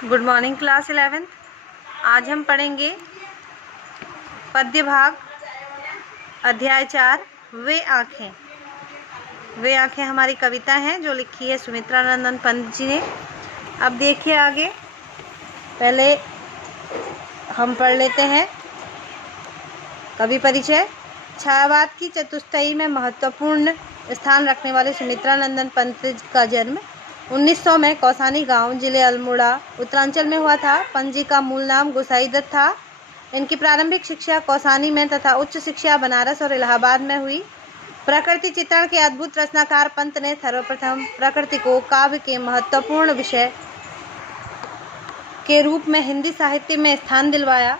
Good morning class 11th। आज हम पढ़ेंगे पद्य भाग अध्याय 4 वे आँखें। वे आँखें हमारी कविता है जो लिखी है सुमित्रा नंदन पंत जी ने। अब देखिए आगे, पहले हम पढ़ लेते हैं कवि परिचय। छायावाद की चतुष्टयी में महत्वपूर्ण स्थान रखने वाले सुमित्रा नंदन पंत का जन्म 1900 में कौसानी गांव जिले अल्मोड़ा उत्तरांचल में हुआ था। पंत जी का मूल नाम गोसाई दत्त था। इनकी प्रारंभिक शिक्षा कौसानी में तथा उच्च शिक्षा बनारस और इलाहाबाद में हुई। प्रकृति चित्रण के अद्भुत रचनाकार पंत ने सर्वप्रथम प्रकृति को काव्य के महत्वपूर्ण विषय के रूप में हिंदी साहित्य में स्थान दिलवाया।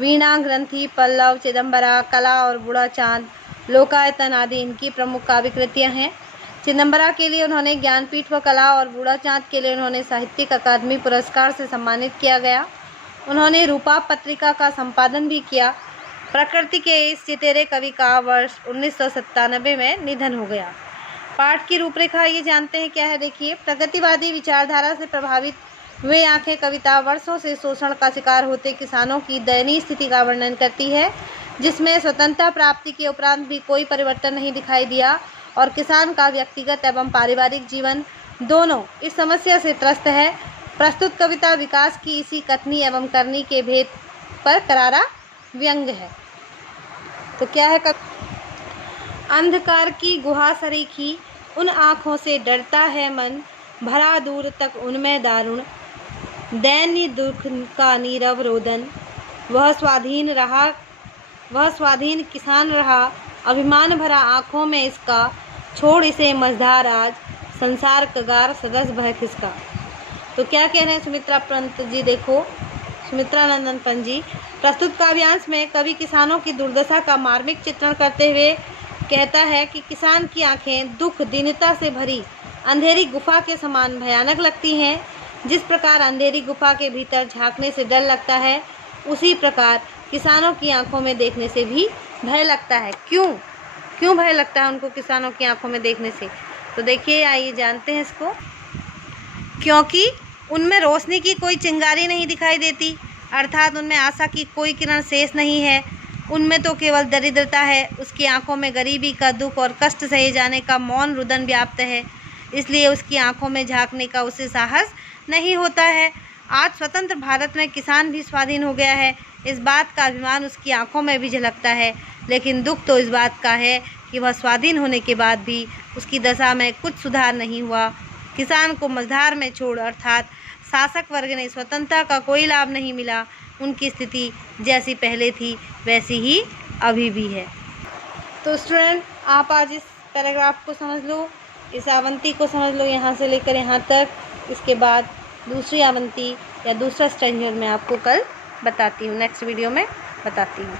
वीणा, ग्रंथि, पल्लव, चिदंबरा, कला और बूढ़ा चांद, लोकायतन आदि इनकी प्रमुख काव्य कृतियाँ हैं। चिदंबरा के लिए उन्होंने ज्ञानपीठ व कला और बूढ़ा चांद के लिए उन्होंने साहित्यिक अकादमी पुरस्कार से सम्मानित किया गया। उन्होंने रूपा पत्रिका का संपादन भी किया। प्रकृति के इस चितेरे कवि का वर्ष 1997 में निधन हो गया। पाठ की रूपरेखा ये जानते हैं क्या है, देखिए। प्रगतिवादी विचारधारा से प्रभावित वे आँखें कविता वर्षों से शोषण का शिकार होते किसानों की दयनीय स्थिति का वर्णन करती है, जिसमें स्वतंत्रता प्राप्ति के उपरांत भी कोई परिवर्तन नहीं दिखाई दिया और किसान का व्यक्तिगत एवं पारिवारिक जीवन दोनों इस समस्या से त्रस्त है। प्रस्तुत कविता विकास की इसी कथनी एवं करनी के भेद पर करारा व्यंग है। तो क्या है? अंधकार की गुहा सरीखी उन आँखों से डरता है मन, भरा दूर तक उनमें दारुण, दैन्य दुख का नीरव रोदन। वह स्वाधीन किसान रहा, अभिमान भरा आँखों में इसका, छोड़ इसे मझधार आज, संसार कगार सदस भय खिसका। तो क्या कह रहे हैं सुमित्रा पंत जी? देखो, सुमित्रा नंदन पंत जी प्रस्तुत काव्यांश में कवि किसानों की दुर्दशा का मार्मिक चित्रण करते हुए कहता है कि किसान की आंखें दुख दीनता से भरी अंधेरी गुफा के समान भयानक लगती हैं। जिस प्रकार अंधेरी गुफा के भीतर झांकने से डर लगता है, उसी प्रकार किसानों की आंखों में देखने से भी भय लगता है। क्यों भय लगता है उनको किसानों की आंखों में देखने से? तो देखिए, आइए जानते हैं इसको। क्योंकि उनमें रोशनी की कोई चिंगारी नहीं दिखाई देती, अर्थात उनमें आशा की कोई किरण शेष नहीं है। उनमें तो केवल दरिद्रता है। उसकी आंखों में गरीबी का दुख और कष्ट सहे जाने का मौन रुदन व्याप्त है, इसलिए उसकी आंखों में झांकने का उसे साहस नहीं होता है। आज स्वतंत्र भारत में किसान भी स्वाधीन हो गया है, इस बात का अभिमान उसकी आंखों में भी झलकता है, लेकिन दुख तो इस बात का है कि वह स्वाधीन होने के बाद भी उसकी दशा में कुछ सुधार नहीं हुआ। किसान को मझधार में छोड़, अर्थात शासक वर्ग ने स्वतंत्रता का कोई लाभ नहीं मिला। उनकी स्थिति जैसी पहले थी वैसी ही अभी भी है। तो स्टूडेंट, आप आज इस पैराग्राफ को समझ लो, इस आवंती को समझ लो यहाँ से लेकर यहाँ तक। इसके बाद दूसरी आवंती या दूसरा स्ट्रैंजर मैं आपको कल बताती हूँ, नेक्स्ट वीडियो में बताती हूँ।